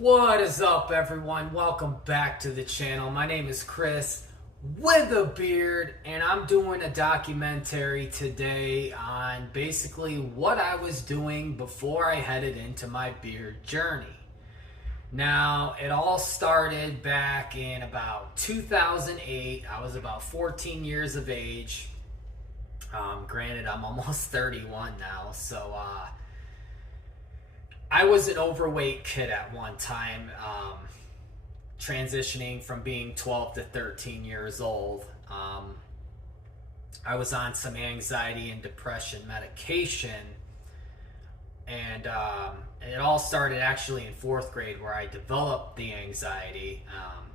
What is up, everyone? Welcome back to the channel. My name is Chris with a beard, and I'm doing a documentary today on basically what I was doing before I headed into my beard journey. Now, it all started back in about 2008. I was about 14 years of age. Granted, I'm almost 31 now, so I was an overweight kid at one time, transitioning from being 12 to 13 years old. I was on some anxiety and depression medication, and it all started actually in fourth grade where I developed the anxiety.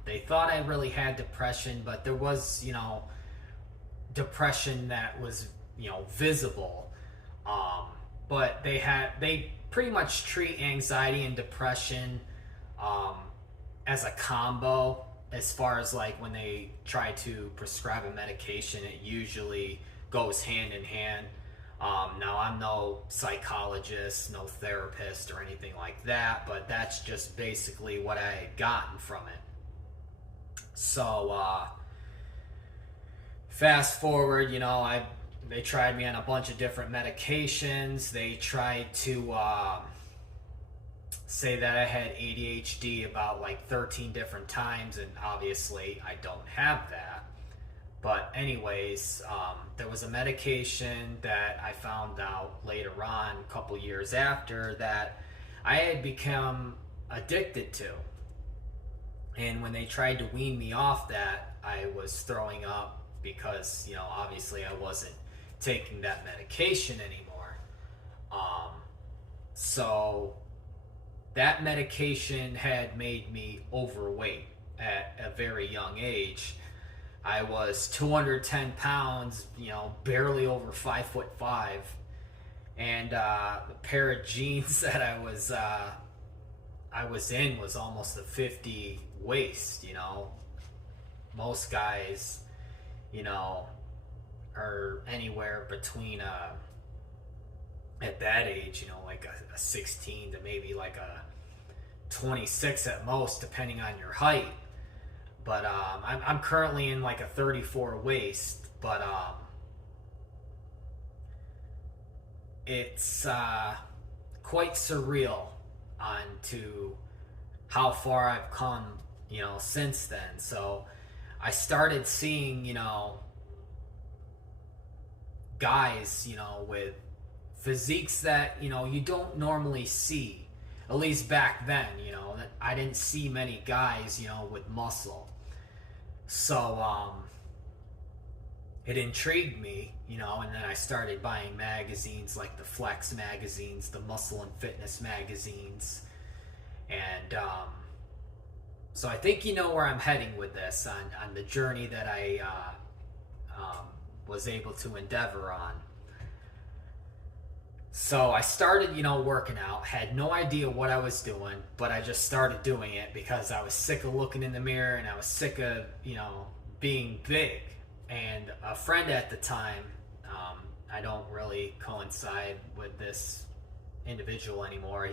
They thought I really had depression, but there was, depression that was, visible. But they pretty much treat anxiety and depression as a combo. As far as like when they try to prescribe a medication, it usually goes hand in hand. Now, I'm no psychologist, no therapist or anything like that, but that's just basically what I had gotten from it. So fast forward, they tried me on a bunch of different medications. They tried to say that I had ADHD about like 13 different times, and obviously I don't have that. But anyways, there was a medication that I found out later on, a couple years after, that I had become addicted to. And when they tried to wean me off that, I was throwing up because, obviously I wasn't taking that medication anymore. So that medication had made me overweight at a very young age. I was 210 pounds, barely over 5'5", and the pair of jeans that I was in was almost a 50 waist. Most guys, are anywhere between at that age, like a 16 to maybe like a 26 at most, depending on your height. But I'm currently in like a 34 waist, but it's quite surreal on to how far I've come, since then. So I started seeing, guys, with physiques that, you don't normally see. At least back then, that I didn't see many guys, with muscle. So, it intrigued me, and then I started buying magazines like the Flex magazines, the Muscle and Fitness magazines. And, so I think you know where I'm heading with this on the journey that I, was able to endeavor on. So I started, working out, had no idea what I was doing, but I just started doing it because I was sick of looking in the mirror, and I was sick of, being big. And a friend at the time, I don't really coincide with this individual anymore.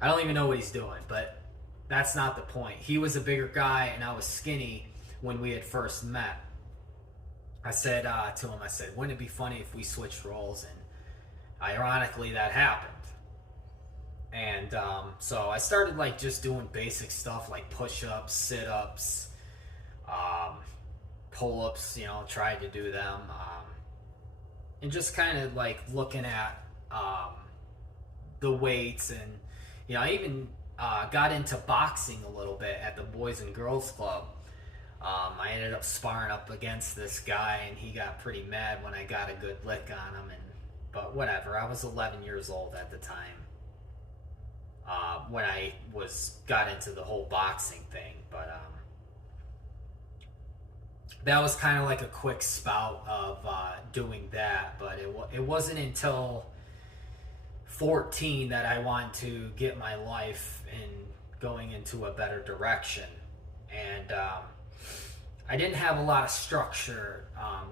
I don't even know what he's doing, but that's not the point. He was a bigger guy, and I was skinny when we had first met. I said to him, wouldn't it be funny if we switched roles? And ironically, that happened. And so I started like just doing basic stuff like push-ups, sit-ups, pull-ups, tried to do them. And just kind of like looking at the weights. And, I even got into boxing a little bit at the Boys and Girls Club. I ended up sparring up against this guy, and he got pretty mad when I got a good lick on him. But whatever, I was 11 years old at the time when I got into the whole boxing thing. But that was kind of like a quick spout of doing that. But it wasn't until 14 that I wanted to get my life in going into a better direction. And I didn't have a lot of structure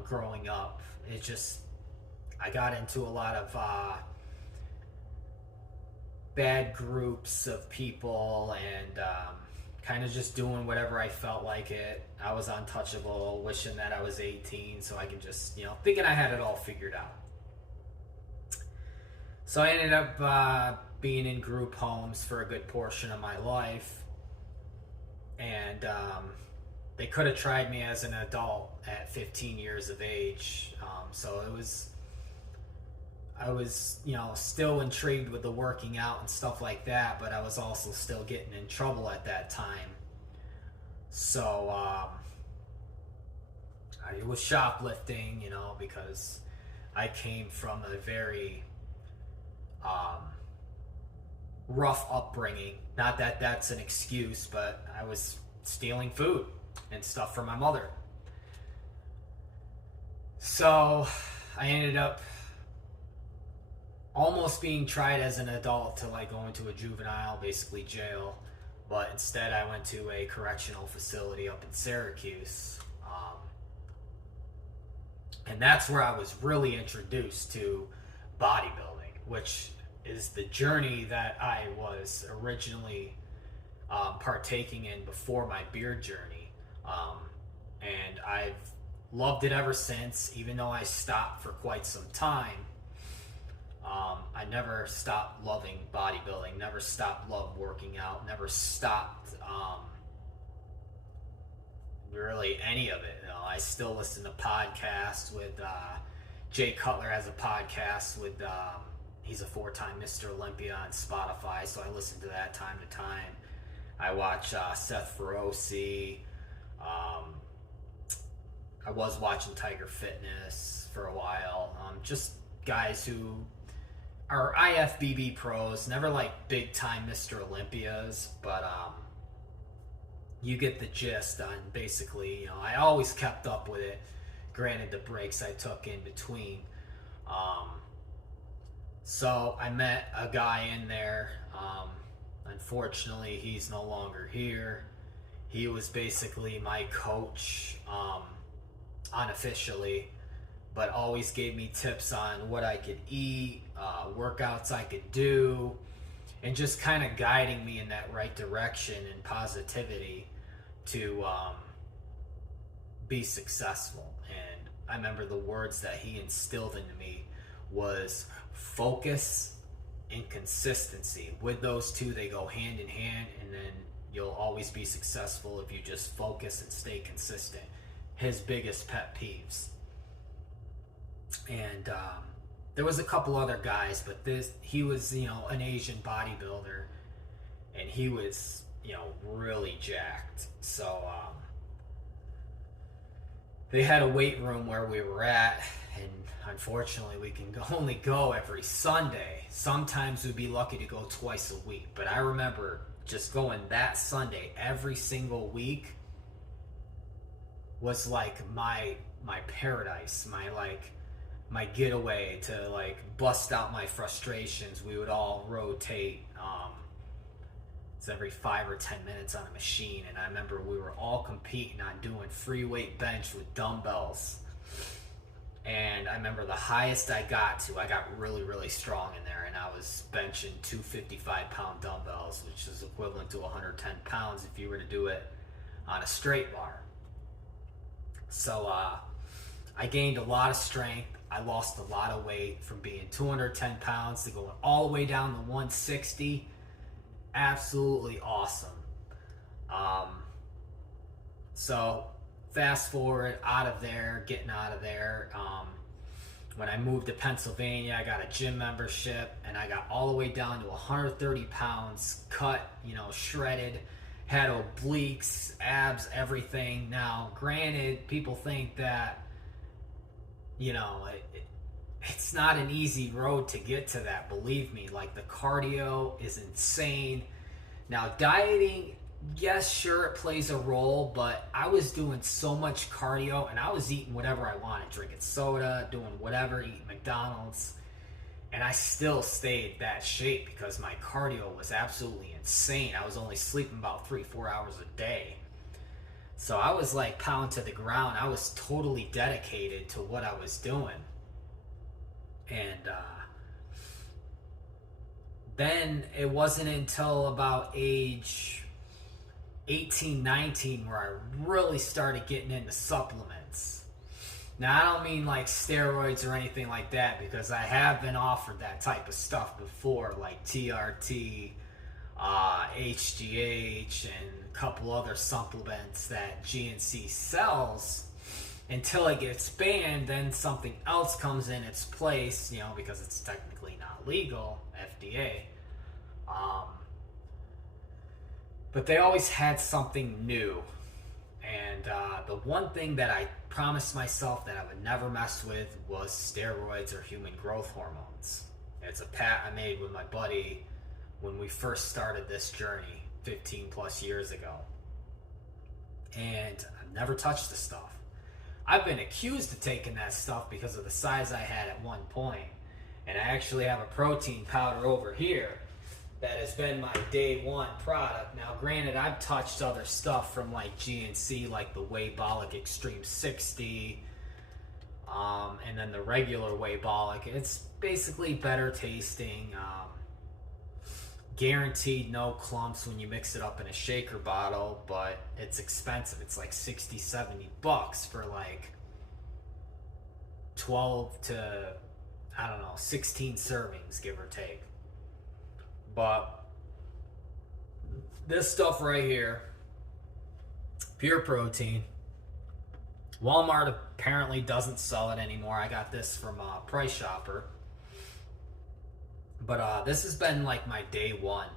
growing up. I got into a lot of bad groups of people, and kind of just doing whatever I felt like it. I was untouchable, wishing that I was 18 so I could just, thinking I had it all figured out. So I ended up being in group homes for a good portion of my life. And they could have tried me as an adult at 15 years of age. So I was, still intrigued with the working out and stuff like that, but I was also still getting in trouble at that time. So I was shoplifting, because I came from a very rough upbringing. Not that that's an excuse, but I was stealing food and stuff from my mother. So I ended up almost being tried as an adult to like go into a juvenile, basically jail, but instead I went to a correctional facility up in Syracuse. And that's where I was really introduced to bodybuilding, which is the journey that I was originally partaking in before my beard journey. And I've loved it ever since, even though I stopped for quite some time. I never stopped loving bodybuilding, never stopped love working out, never stopped really any of it. I still listen to podcasts with Jay Cutler has a podcast with he's a 4-time Mr. Olympia on Spotify, so I listen to that time to time. I watch Seth Feroce. I was watching Tiger Fitness for a while. Just guys who are IFBB pros, never like big time Mr. Olympias, but you get the gist on basically, I always kept up with it. Granted, the breaks I took in between. So I met a guy in there. Unfortunately, he's no longer here. He was basically my coach, unofficially, but always gave me tips on what I could eat, workouts I could do, and just kind of guiding me in that right direction and positivity to be successful. And I remember the words that he instilled into me was focus and consistency. With those two, they go hand in hand, and then you'll always be successful if you just focus and stay consistent. His biggest pet peeves. And there was a couple other guys, but he was, an Asian bodybuilder, and he was, really jacked. So they had a weight room where we were at, and unfortunately we can only go every Sunday. Sometimes we'd be lucky to go twice a week, but I remember just going that Sunday every single week was like my paradise, my getaway to like bust out my frustrations. We would all rotate. It's every 5 or 10 minutes on a machine, and I remember we were all competing on doing free weight bench with dumbbells. And I remember the highest I got really, really strong in there, and I was benching 255-pound dumbbells, which is equivalent to 110 pounds if you were to do it on a straight bar. So I gained a lot of strength. I lost a lot of weight from being 210 pounds to going all the way down to 160. Absolutely awesome. So fast forward getting out of there. When I moved to Pennsylvania, I got a gym membership, and I got all the way down to 130 pounds, cut, shredded, had obliques, abs, everything. Now, granted, people think that, it's not an easy road to get to that. Believe me, like the cardio is insane. Now, dieting, yes, sure, it plays a role, but I was doing so much cardio, and I was eating whatever I wanted, drinking soda, doing whatever, eating McDonald's, and I still stayed that shape because my cardio was absolutely insane. I was only sleeping about 3-4 hours a day. So I was like pound to the ground. I was totally dedicated to what I was doing. And then it wasn't until about age 18, 19 where I really started getting into supplements. Now, I don't mean like steroids or anything like that, because I have been offered that type of stuff before, like TRT, HGH, and a couple other supplements that GNC sells. Until it gets banned, then something else comes in its place, you know, because it's technically not legal, FDA. But they always had something new. And the one thing that I promised myself that I would never mess with was steroids or human growth hormones. It's a pact I made with my buddy when we first started this journey 15 plus years ago. And I've never touched the stuff. I've been accused of taking that stuff because of the size I had at one point. And I actually have a protein powder over here that has been my day one product. Now, granted, I've touched other stuff from like GNC, like the Waybolic Extreme 60, and then the regular Waybolic. It's basically better tasting, guaranteed no clumps when you mix it up in a shaker bottle, but it's expensive. It's like 60, 70 bucks for like 12 to, I don't know, 16 servings, give or take. But this stuff right here, pure protein. Walmart apparently doesn't sell it anymore. I got this from Price Chopper. But this has been like my day one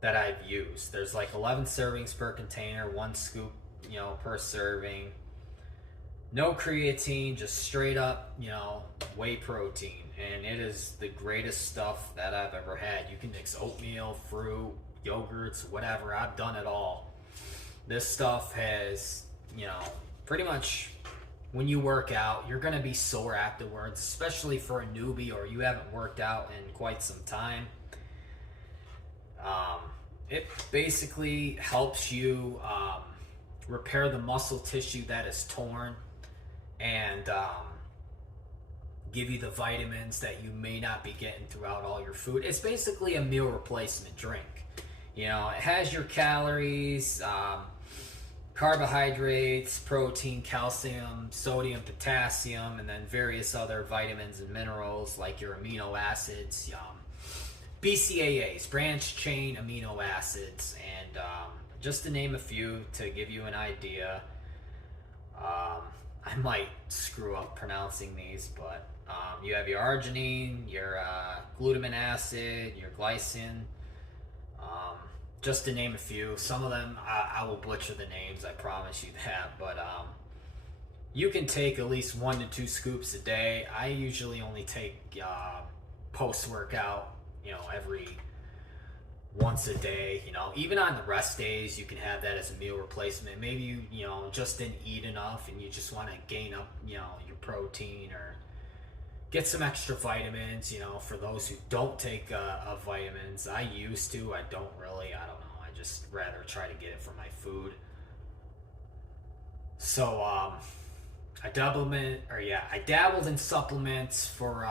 that I've used. There's like 11 servings per container, 1 scoop, you know, per serving. No creatine, just straight up, you know, whey protein. And it is the greatest stuff that I've ever had. You can mix oatmeal, fruit, yogurts, whatever. I've done it all. This stuff has, you know, pretty much when you work out, you're going to be sore afterwards, especially for a newbie or you haven't worked out in quite some time. It basically helps you repair the muscle tissue that is torn and give you the vitamins that you may not be getting throughout all your food. It's basically a meal replacement drink. You know, it has your calories, carbohydrates, protein, calcium, sodium, potassium, and then various other vitamins and minerals like your amino acids, BCAAs, branched chain amino acids, and just to name a few to give you an idea. I might screw up pronouncing these, but you have your arginine, your glutamine acid, your glycine, just to name a few. Some of them I will butcher the names, I promise you that, but you can take at least 1 to 2 scoops a day. I usually only take post-workout, you know, every once a day. You know, even on the rest days you can have that as a meal replacement. Maybe you know, just didn't eat enough and you just want to gain up, you know, your protein or get some extra vitamins, you know, for those who don't take vitamins. I used to, I don't really, I don't know, I just rather try to get it from my food. So I dabbled in supplements for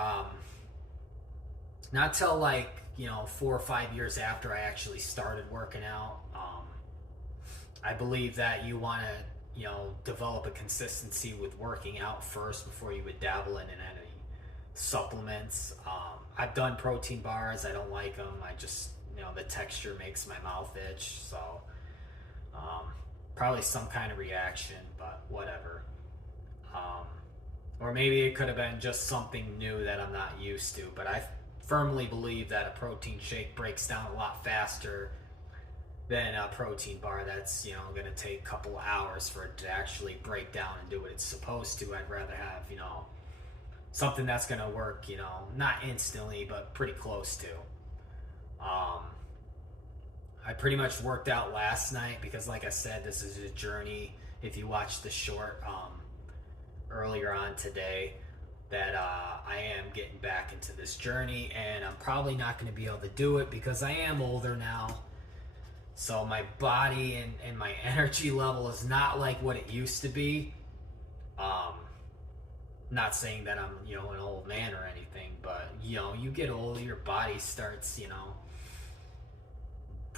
not till like, you know, 4 or 5 years after I actually started working out. I believe that you want to, you know, develop a consistency with working out first before you would dabble in any supplements. I've done protein bars. I don't like them. I just, you know, the texture makes my mouth itch. So probably some kind of reaction, but whatever. Or maybe it could have been just something new that I'm not used to, but I firmly believe that a protein shake breaks down a lot faster than a protein bar that's, you know, going to take a couple hours for it to actually break down and do what it's supposed to. I'd rather have, you know, something that's going to work, you know, not instantly, but pretty close to. I pretty much worked out last night because, like I said, this is a journey. If you watched the short earlier on today, that I am getting back into this journey, and I'm probably not going to be able to do it because I am older now. So my body and my energy level is not like what it used to be. Not saying that I'm, you know, an old man or anything, but you get older, your body starts,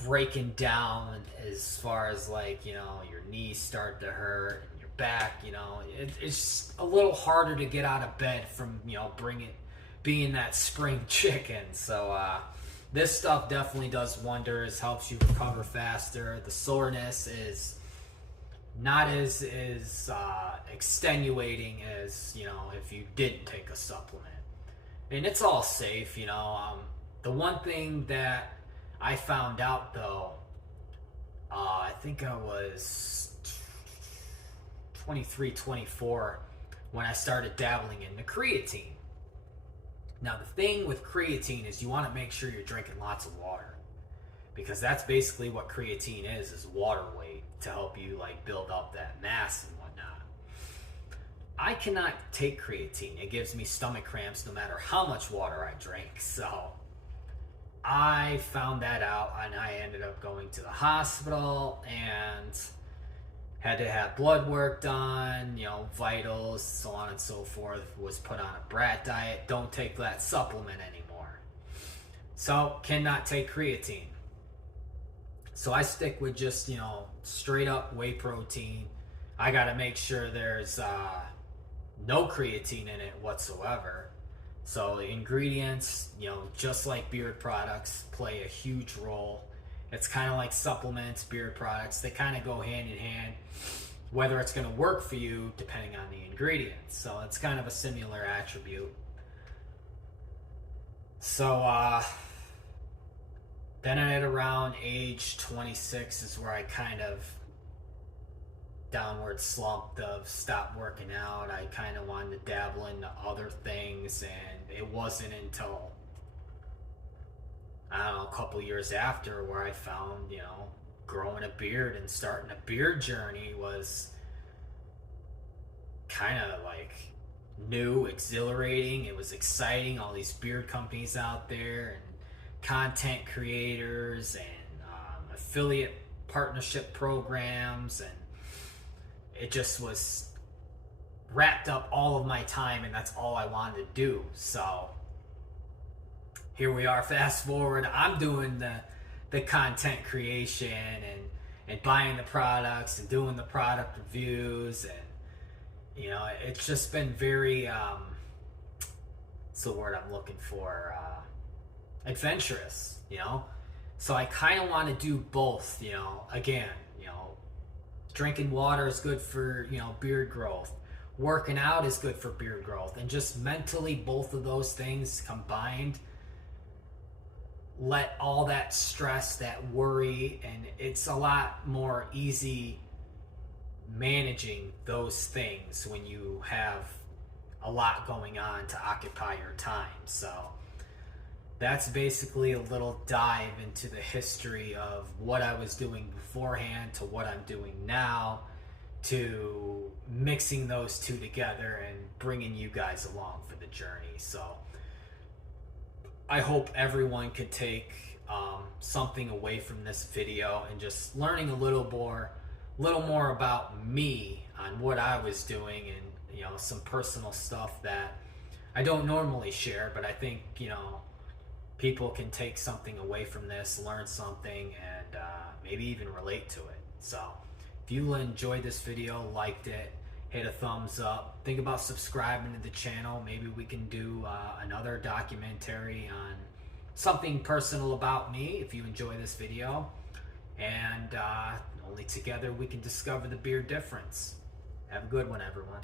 breaking down as far as like, your knees start to hurt and your back, it's a little harder to get out of bed from, being that spring chicken. So, this stuff definitely does wonders, helps you recover faster. The soreness is not as extenuating as, if you didn't take a supplement. And it's all safe, The one thing that I found out though, I think I was 23, 24 when I started dabbling in the creatine. Now the thing with creatine is you want to make sure you're drinking lots of water, because that's basically what creatine is water weight to help you like build up that mass and whatnot. I cannot take creatine. It gives me stomach cramps no matter how much water I drink. So I found that out and I ended up going to the hospital and had to have blood work done, vitals, so on and so forth. Was put on a brat diet. Don't take that supplement anymore. So cannot take creatine. So I stick with just, straight up whey protein. I got to make sure there's no creatine in it whatsoever. So the ingredients, just like beard products, play a huge role. It's kind of like supplements, beard products. They kind of go hand in hand, whether it's going to work for you depending on the ingredients. So it's kind of a similar attribute. So then at around age 26 is where I kind of downward slumped of stopped working out. I kind of wanted to dabble into other things, and it wasn't until I don't know, a couple years after where I found, growing a beard and starting a beard journey was kind of like new, exhilarating. It was exciting. All these beard companies out there and content creators and affiliate partnership programs, and it just was wrapped up all of my time, and that's all I wanted to do. So here we are, fast forward, I'm doing the content creation and buying the products and doing the product reviews, and it's just been very what's the word I'm looking for, adventurous. So I kind of want to do both. Again, drinking water is good for beard growth, working out is good for beard growth, and just mentally both of those things combined let all that stress, that worry, and it's a lot more easy managing those things when you have a lot going on to occupy your time. So that's basically a little dive into the history of what I was doing beforehand to what I'm doing now, to mixing those two together and bringing you guys along for the journey. So I hope everyone could take something away from this video and just learning a little more about me on what I was doing, and some personal stuff that I don't normally share, but I think people can take something away from this, learn something, and maybe even relate to it. So if you enjoyed this video, liked it, hit a thumbs up. Think about subscribing to the channel. Maybe we can do another documentary on something personal about me if you enjoy this video. And only together we can discover the beard difference. Have a good one, everyone.